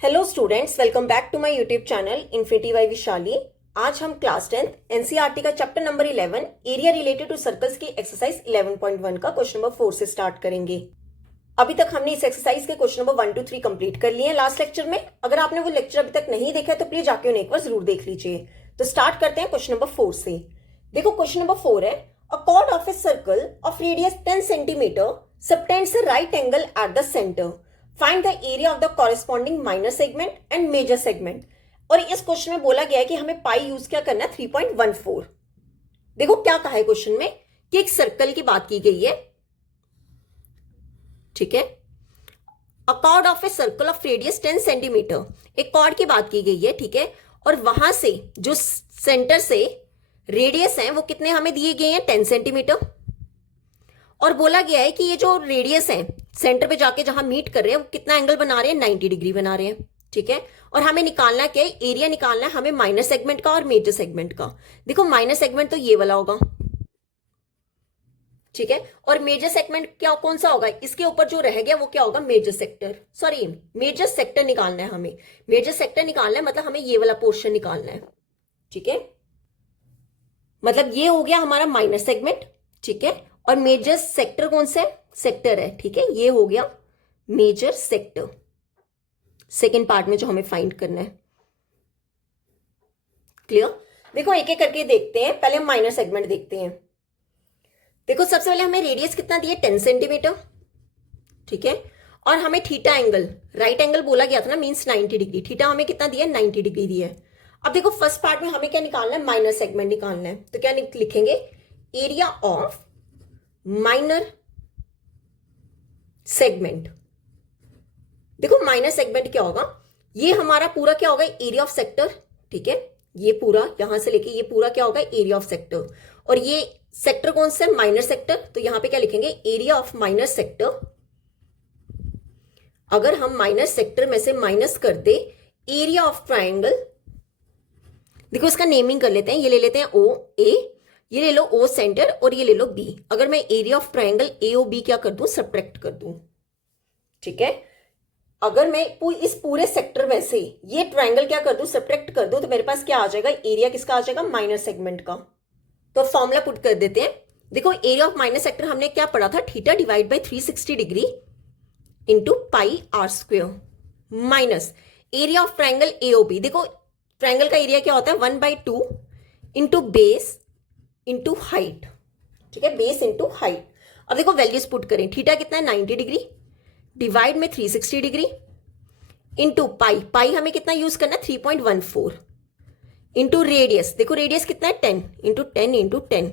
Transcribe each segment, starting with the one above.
Hello students, welcome back to my YouTube channel Infinity by Vishali. आज हम class 10th NCERT का chapter number 11 area related to circles की exercise 11.1 का question number 4 से start करेंगे। अभी तक हमने इस एक्सरसाइज के क्वेश्चन नंबर 1 to 3 कंप्लीट कर लिए हैं लास्ट लेक्चर में। अगर आपने वो लेक्चर अभी तक नहीं देखा है तो प्लीज जाके उन्हें एक बार जरूर देख लीजिए। तो स्टार्ट करते हैं क्वेश्चन नंबर 4 से। देखो क्वेश्चन नंबर 4 है, a chord of a circle of radius 10 centimetre subtends a right angle at the centre. Find the area of the corresponding minor segment and major segment. और इस question में बोला गया है कि हमें पाई यूज क्या करना है, 3.14। देखो क्या कहा है क्वेश्चन में कि एक सर्कल की बात की गई है, ठीक है। A chord of a circle of radius 10 centimetre, एक कॉर्ड की बात की गई है, ठीक है। और वहां से जो सेंटर से रेडियस है वो कितने हमें दिए गए हैं, 10 सेंटीमीटर। और बोला गया है कि ये जो रेडियस है सेंटर पे जाके जहां मीट कर रहे हैं वो कितना एंगल बना रहे हैं, 90 डिग्री बना रहे हैं, ठीक है। और हमें निकालना क्या है, एरिया निकालना है हमें माइनर सेगमेंट का और मेजर सेगमेंट का। देखो माइनर सेगमेंट तो ये वाला होगा, ठीक है। और मेजर सेगमेंट क्या कौन सा होगा, इसके ऊपर जो रह गया वो क्या होगा, major sector, sorry major sector निकालना है हमें। मेजर सेक्टर निकालना है मतलब हमें ये वाला पोर्शन निकालना है, ठीक है। मतलब ये हो गया हमारा माइनर सेगमेंट, ठीक है। और मेजर सेक्टर कौन सा है, सेक्टर है, ठीक है। ये हो गया मेजर सेक्टर, सेकेंड पार्ट में जो हमें फाइंड करना है। क्लियर। देखो एक एक करके देखते हैं, पहले हम माइनर सेगमेंट देखते हैं। देखो सबसे पहले हमें रेडियस कितना दिया, 10 सेंटीमीटर, ठीक है। और हमें थीटा एंगल, राइट एंगल बोला गया था ना, मींस 90 डिग्री। थीटा हमें कितना दिया, 90 डिग्री दिया है। अब देखो फर्स्ट पार्ट में हमें क्या निकालना है, माइनर सेगमेंट निकालना है। तो क्या लिखेंगे, एरिया ऑफ माइनर सेगमेंट। देखो माइनर सेगमेंट क्या होगा, ये हमारा पूरा क्या होगा, एरिया ऑफ सेक्टर, ठीक है। ये पूरा यहां से लेके ये पूरा क्या होगा, एरिया ऑफ सेक्टर। और ये सेक्टर कौन सा है, माइनर सेक्टर। तो यहां पे क्या लिखेंगे, एरिया ऑफ माइनर सेक्टर। अगर हम माइनर सेक्टर में से माइनस कर दे एरिया ऑफ ट्राइंगल, देखो इसका नेमिंग कर लेते हैं, ये ले लेते हैं ओ ए, ये ले लो ओ सेंटर और ये ले लो बी। अगर मैं area of triangle A O B क्या कर दूं, सब्ट्रैक्ट कर दूं, ठीक है। अगर मैं इस पूरे सेक्टर में से ये ट्राइंगल क्या कर दूं, सब्ट्रैक्ट कर दूं, तो मेरे पास क्या आ जाएगा, एरिया किसका आ जाएगा, माइनर सेगमेंट का। तो फॉर्मूला पुट कर देते हैं। देखो एरिया ऑफ माइनर सेक्टर हमने क्या पढ़ा था, theta divide by 360 degree into pi r square minus area of triangle AOB. देखो ट्राइंगल का एरिया क्या होता है, 1/2 इंटू बेस इंटू हाइट, ठीक है, बेस इंटू हाइट। अब देखो वैल्यूज पुट करें, थीटा कितना है, 90 डिग्री डिवाइड में 360 डिग्री इंटू पाई, पाई हमें कितना यूज करना है, 3.14 इंटू रेडियस, देखो रेडियस कितना है, 10 इंटू 10 इंटू 10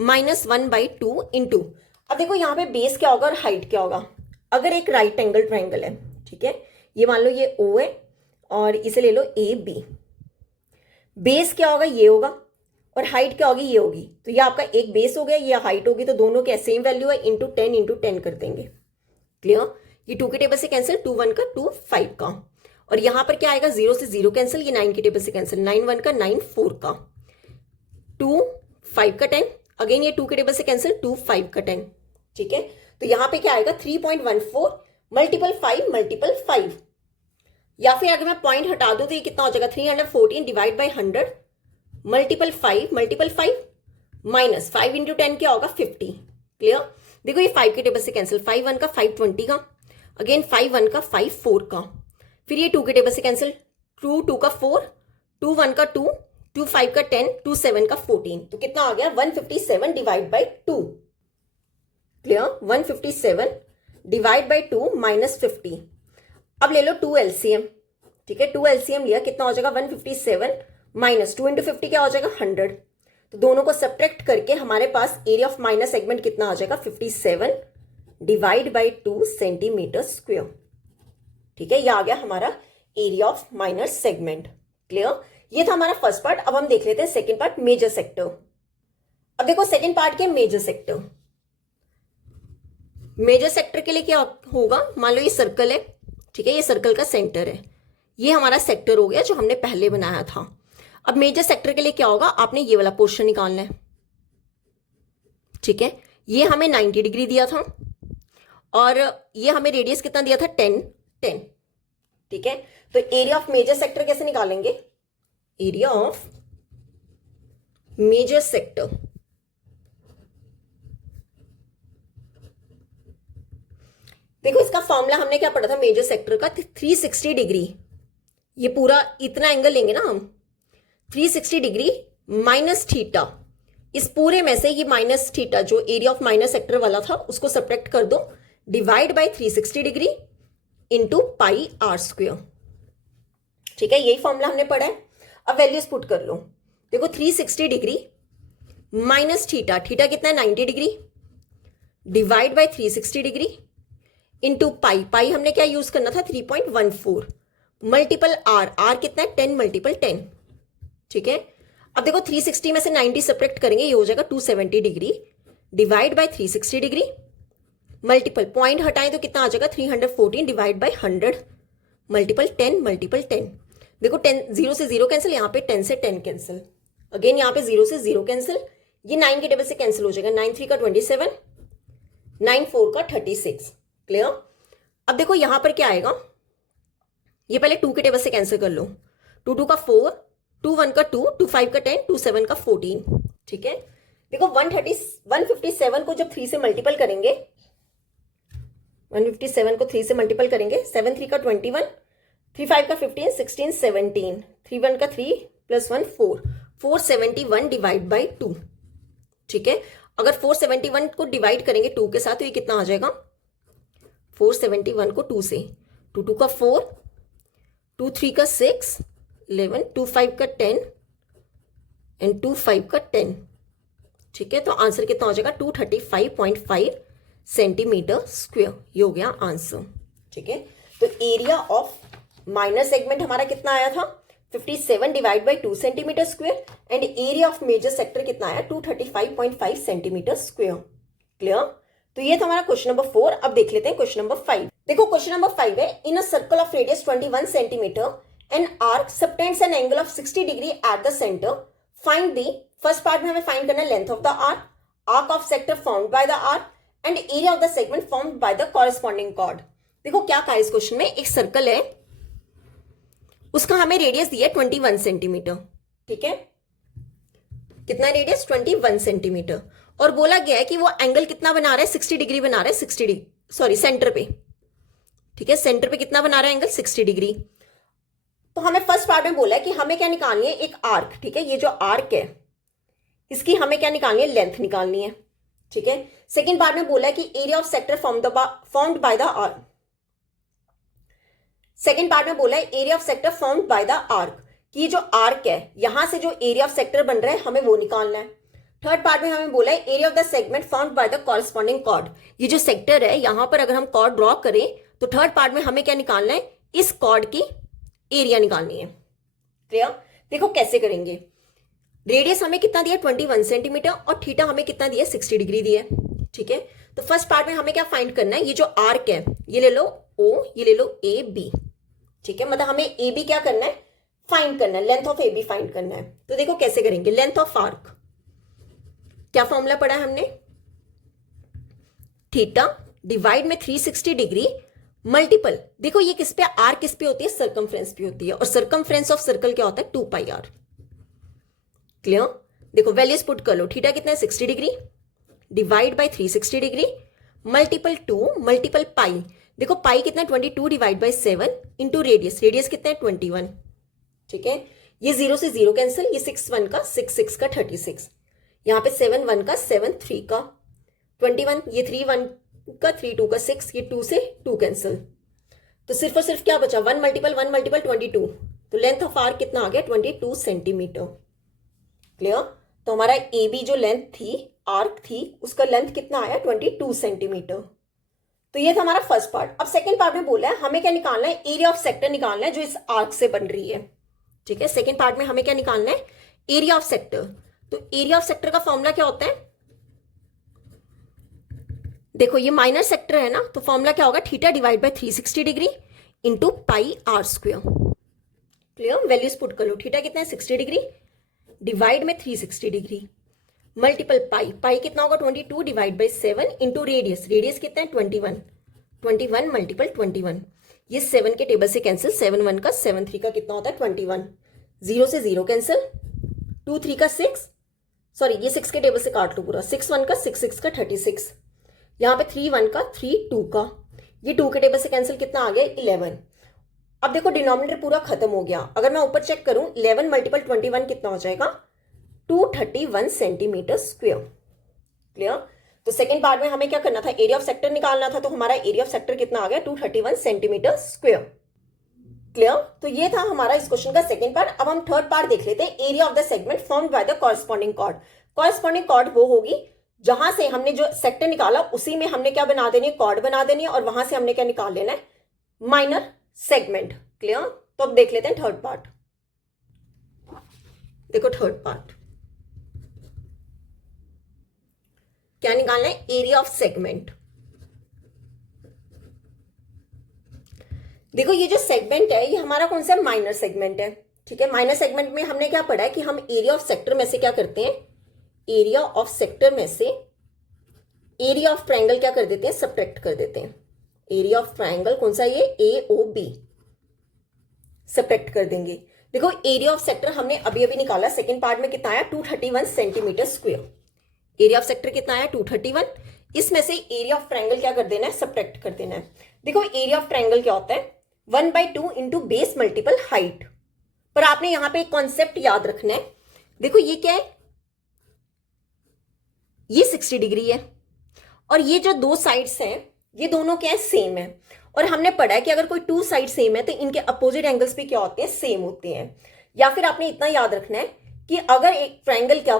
माइनस 1/2 इंटू। अब देखो यहाँ पे बेस क्या होगा और हाइट क्या होगा। अगर एक राइट एंगल ट्राइंगल है, ठीक है, ये मान लो ये ओ है और इसे ले लो ए बी, बेस क्या होगा, ये होगा और हाइट क्या होगी, ये होगी। तो ये आपका एक बेस हो गया, ये हाइट होगी, तो दोनों के सेम वैल्यू है, इंटू 10 कर देंगे। क्लियर। ये 2 के टेबल से कैंसिल, 2 1 का 2 5 का, और यहां पर क्या आएगा, 0 से 0 कैंसिल, ये 9 के टेबल से कैंसिल, 9 1 का 9 4 का 2 5 का 10, अगेन ये 2 के टेबल से कैंसिल, 2 5 का 10, ठीक है। तो यहां पे क्या आएगा, 3.14 मल्टीपल 5 मल्टीपल 5, या फिर अगर मैं पॉइंट हटा दूं तो ये कितना हो जाएगा, 314 divide by 100 multiple 5 minus 5 into 10 क्या होगा, 50। क्लियर। देखो ये 5 के टेबल से कैंसिल, 5 1 का 5 20 का, अगेन 5 1 का 5 4 का, फिर ये 2 के टेबल से कैंसिल, 2 2 का 4, 2 1 का 2, 2 5 का 10, 2 7 का 14। तो कितना आ गया, 157 divide by 2। Clear. 157 divide by 2 minus 50। अब ले लो 2 एलसीएम, ठीक है, 2 एलसीएम लिया, कितना हो जाएगा, 157 माइनस 2 इंटू 50 क्या हो जाएगा, 100। तो दोनों को सब्ट्रैक्ट करके हमारे पास एरिया ऑफ माइनर सेगमेंट कितना आ जाएगा, 57 डिवाइड बाई 2 सेंटीमीटर स्क्वेयर, ठीक है। यह आ गया हमारा area of minor segment. Clear. ये था हमारा फर्स्ट पार्ट। अब हम देख लेते हैं सेकेंड पार्ट, मेजर सेक्टर। अब देखो सेकेंड पार्ट के मेजर सेक्टर, मेजर सेक्टर के लिए क्या होगा, मान लो ये सर्कल है, ठीक है, ये सर्कल का सेंटर है, ये हमारा सेक्टर हो गया जो हमने पहले बनाया था। अब मेजर सेक्टर के लिए क्या होगा, आपने ये वाला पोर्शन निकालना है, ठीक है। ये हमें 90 डिग्री दिया था और ये हमें रेडियस कितना दिया था, 10 10, ठीक है, तो एरिया ऑफ मेजर सेक्टर कैसे निकालेंगे? एरिया ऑफ मेजर सेक्टर, देखो इसका फॉर्मूला हमने क्या पढ़ा था मेजर सेक्टर का, 360 डिग्री, ये पूरा इतना एंगल लेंगे ना हम, 360 डिग्री माइनस थीटा, इस पूरे में से ये माइनस थीटा जो एरिया ऑफ माइनस सेक्टर वाला था उसको सब्ट्रैक्ट कर दो, divide by 360 degree into pi r square. ठीक है, यही फॉर्मूला हमने पढ़ा है। अब वैल्यूज पुट कर लो। देखो 360 डिग्री माइनस थीटा, थीटा कितना है 90 degree, divide by 360 degree into pi, pi हमने क्या यूज करना था 3.14, मल्टीपल आर, आर कितना है 10 मल्टीपल 10। ठीक है, अब देखो 360 में से 90 सब्ट्रैक्ट करेंगे, ये हो जाएगा 270 degree, divide by 360 degree, multiple point हटाएं तो कितना आ जाएगा 314 डिवाइड बाय 100 मल्टीपल 10 मल्टीपल 10। देखो 10 0 से 0 कैंसिल, यहाँ पे 10 से 10 कैंसिल, अगेन यहाँ पे 0 से 0 कैंसिल, ये 9 के टेबल से कैंसिल हो जाएगा, 9 3 का 27, 9 4 का 36। क्लियर? अब देखो यहां पर क्या आएगा, ये पहले 2 के टेबल से कैंसिल कर लो, 2 2 का 4, 2 1 का 2, 2 5 का 10, 2 7 का 14। ठीक है, देखो 157 को जब 3 से मल्टीपल करेंगे, 157 को 3 से मल्टीपल करेंगे, 7 3 का 21, 3 5 का 15, 16 17, 3 1 का 3 प्लस 1 4, 471 डिवाइड बाई 2। ठीक है, अगर 471 को डिवाइड करेंगे 2 के साथ तो ये कितना आ जाएगा, 471 को 2 से, 2 2 का 4, 2 3 का 6 11, 2 5 का 10 एंड 2 5 का 10। ठीक है, तो आंसर कितना हो जाएगा 235.5 सेंटीमीटर स्क्वायर, ये हो गया आंसर। ठीक है, तो एरिया ऑफ माइनर सेगमेंट हमारा कितना आया था 57 divide by 2 centimetre square, and area of major sector कितना आया 235.5 सेंटीमीटर स्क्वायर। क्लियर? तो ये था हमारा क्वेश्चन नंबर 4। अब देख लेते हैं क्वेश्चन नंबर 5। देखो क्वेश्चन नंबर 5 है, in a circle of radius 21 centimetre an arc subtends an angle of 60 degree at the centre, find the, first part में हमें फाइंड करना है length of the arc, arc of sector formed by the arc and area of the segment formed by the corresponding chord. देखो क्या कहा इस question में, एक सर्कल है, उसका हमें रेडियस दिया है 21 सेंटीमीटर। ठीक है, कितना रेडियस 21 सेंटीमीटर, और बोला गया है कि वो एंगल कितना बना रहा है 60 डिग्री बना रहा है, 60 डिग्री सॉरी सेंटर पे। ठीक है, सेंटर पे कितना बना रहा है एंगल 60 डिग्री। तो हमें फर्स्ट पार्ट में बोला है कि हमें क्या निकालनी है, एक आर्क। ठीक है, ये जो आर्क है इसकी हमें क्या निकालनी है, लेंथ निकालनी है। ठीक है, सेकेंड पार्ट में बोला है कि area of sector formed by the arc, second part में बोला है area of sector formed by the arc, कि जो आर्क है यहां से जो एरिया ऑफ सेक्टर बन रहा है हमें वो निकालना है। थर्ड पार्ट में हमें बोला है area of the segment formed by the corresponding chord, ये जो सेक्टर है यहां पर अगर हम कॉर्ड ड्रॉ करें तो थर्ड पार्ट में हमें क्या निकालना है, इस कॉर्ड की एरिया निकालनी है। क्लियर? देखो कैसे करेंगे, रेडियस हमें कितना दिया 21 सेंटीमीटर और थीटा हमें कितना दिया 60 डिग्री दिया। ठीक है, तो फर्स्ट पार्ट में हमें क्या फाइंड करना है, ये जो आर्क है ये ले लो ओ, ये ले लो ए बी। ठीक है, मतलब हमें ए बी क्या करना है, फाइंड करना है, length of A B find करना है। तो देखो कैसे करेंगे, लेंथ ऑफ आर्क क्या फॉर्मूला पढ़ा है हमने, थीटा डिवाइड में 360 डिग्री मल्टीपल, देखो ये किस पे, आर किस पे होती है, सर्कमफ्रेंस पे होती है, और सर्कमफ्रेंस ऑफ सर्कल क्या होता है 2 पाई आर। क्लियर? देखो वैल्यूज पुट कर लो, थीटा कितना है 60 degree divide by 360 degree multiple 2 multiple pi, देखो पाई कितना 22 divide by 7 into radius, radius कितना है 21। ठीक है, ये 0 से 0 कैंसिल, ये 6 1 का 6 6 का 36, यहाँ पे 7 1 का 7 3 का 21, ये 3 1 का 3 2 का 6, ये 2 से 2 कैंसिल, तो सिर्फ और सिर्फ क्या बचा 1 मल्टीपल 22, तो लेंथ ऑफ आर्क कितना आ गया 22 सेंटीमीटर। क्लियर? तो हमारा ए बी जो लेंथ थी, आर्क थी, उसका लेंथ कितना आया 22 सेंटीमीटर। तो ये था हमारा फर्स्ट पार्ट। अब सेकंड पार्ट में बोला है हमें क्या निकालना है, एरिया ऑफ सेक्टर निकालना है जो इस आर्क से बन रही है। ठीक है, सेकंड पार्ट में हमें क्या निकालना है, एरिया ऑफ सेक्टर। तो एरिया ऑफ सेक्टर का फॉर्मूला क्या होता है, देखो ये माइनर सेक्टर है ना, तो फॉर्मूला क्या होगा, theta divide by 360 degree into pi r square. Clear? Values put कर लो, थीटा कितना है 60 डिग्री डिवाइड में 360 डिग्री मल्टीपल पाई, पाई कितना होगा 22 divide by 7 into radius, radius कितना है 21 मल्टीपल 21, ये 7 के टेबल से कैंसिल, 7 1 का 7 3 का कितना होता है 21, 0 से 0 कैंसिल, 2 3 का 6, सॉरी ये 6 के टेबल से काट लो पूरा, 6 1 का 6 6 का 36, यहाँ पे 3 1 का 3 2 का, ये 2 के टेबल से कैंसिल कितना आ गया 11। अब देखो डिनोमिनेटर पूरा खत्म हो गया, अगर मैं ऊपर चेक करूं 11 मल्टीपल 21 कितना हो जाएगा 231 सेंटीमीटर स्क्वायर। क्लियर। तो सेकंड पार्ट में हमें क्या करना था, एरिया ऑफ सेक्टर निकालना था, तो हमारा एरिया ऑफ सेक्टर कितना आ गया 231 सेंटीमीटर स्क्वायर। क्लियर। तो ये था हमारा इस क्वेश्चन का सेकंड पार्ट। अब हम थर्ड पार्ट देख लेते हैं, area of the segment formed by the corresponding chord. Corresponding chord वो होगी जहां से हमने जो सेक्टर निकाला उसी में हमने क्या बना देनी है, कॉर्ड बना देनी है, और वहां से हमने क्या निकाल लेना है, माइनर सेगमेंट। क्लियर। तो अब देख लेते हैं थर्ड पार्ट। देखो थर्ड पार्ट क्या निकालना है, एरिया ऑफ सेगमेंट। देखो ये जो सेगमेंट है ये हमारा कौन सा माइनर सेगमेंट है। ठीक है, माइनर सेगमेंट में हमने क्या पढ़ा है कि हम एरिया ऑफ सेक्टर में से क्या करते हैं, एरिया ऑफ सेक्टर में से एरिया ऑफ ट्रायंगल क्या कर देते हैं, सब्ट्रैक्ट कर देते हैं। एरिया ऑफ ट्रायंगल कौन सा, ये AOB सब्ट्रैक्ट कर देंगे। देखो एरिया ऑफ सेक्टर हमने अभी अभी निकाला, सेकंड पार्ट में कितना आया 231 centimetre square. Area of sector कितना आया 231, इसमें से एरिया ऑफ ट्रायंगल क्या कर देना है, सब्ट्रैक्ट कर देना है। देखो एरिया ऑफ ट्रायंगल क्या होता है, 1/2 इंटू बेस मल्टीपल हाइट। पर आपने यहां पे एक कॉन्सेप्ट याद रखना है। देखो ये क्या है, ये 60 डिग्री है और ये जो दो साइड्स हैं ये दोनों क्या है, सेम है। और हमने पढ़ा है कि अगर कोई टू साइड सेम है तो इनके अपोजिट एंगल्स भी क्या होते हैं, सेम होते हैं। या फिर आपने इतना याद रखना है कि अगर एक ट्रायंगल क्या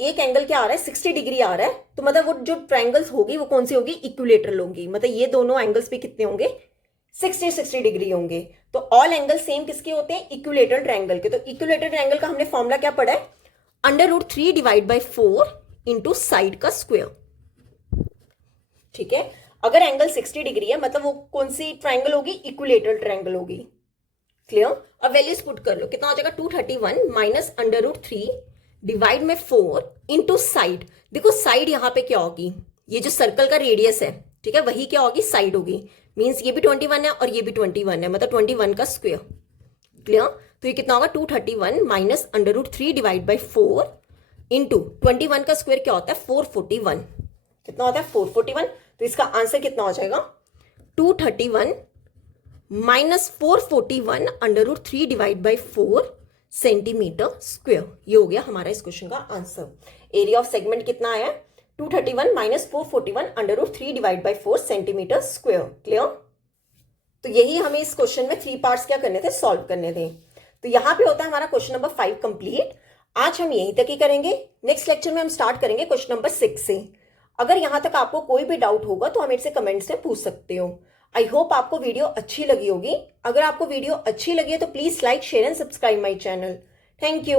एक एंगल क्या आ रहा है 60 डिग्री आ रहा है, तो मतलब वो जो ट्रायंगल्स होगी वो कौन सी होगी, इक्विलेटरल होगी। मतलब ये दोनों एंगल्स भी कितने होंगे, 60 डिग्री होंगे। तो ऑल एंगल सेम किसके होते हैं, इक्विलेटरल ट्रायंगल के। तो इक्विलेटरल ट्रायंगल का हमने फॉर्मूला क्या पढ़ा है, √3 डिवाइड बाई 4 इंटू साइड का स्क्वायर। ठीक है, अगर एंगल 60 डिग्री है मतलब वो कौन सी ट्रायंगल होगी, इक्विलेटरल ट्रायंगल होगी। क्लियर। अब वैल्यूज पुट कर लो, कितना हो जाएगा 231 माइनस √3 डिवाइड में 4 इंटू साइड। देखो साइड यहाँ पे क्या होगी, ये जो सर्कल का रेडियस है, ठीक है, वही क्या होगी, साइड होगी। मीन्स ये भी 21 है और ये भी 21 है, मतलब 21 का स्क्वायर। क्लियर। तो ये कितना होगा 231 माइनस √3 डिवाइड बाई 4 इंटू 21 का स्क्वायर क्या होता है 441। कितना होता है 441। तो इसका आंसर कितना हो जाएगा 231 minus 441 √3 divide by 4 centimetre square. ये हो गया हमारा इस क्वेश्चन का आंसर। एरिया ऑफ सेगमेंट कितना आया 231 minus 441 √3 divide by 4 centimetre square. Clear. तो यही हमें इस क्वेश्चन में 3 पार्ट्स क्या करने थे, सॉल्व करने थे। तो यहां पे होता है हमारा क्वेश्चन नंबर 5 कंप्लीट। आज हम यहीं तक ही करेंगे, नेक्स्ट लेक्चर में हम स्टार्ट करेंगे क्वेश्चन नंबर 6 से। अगर यहां तक आपको कोई भी डाउट होगा तो आप मेरे से कमेंट्स में पूछ सकते हो। आई होप आपको वीडियो अच्छी लगी होगी। अगर आपको वीडियो अच्छी लगी है तो please like share and subscribe my channel. Thank you.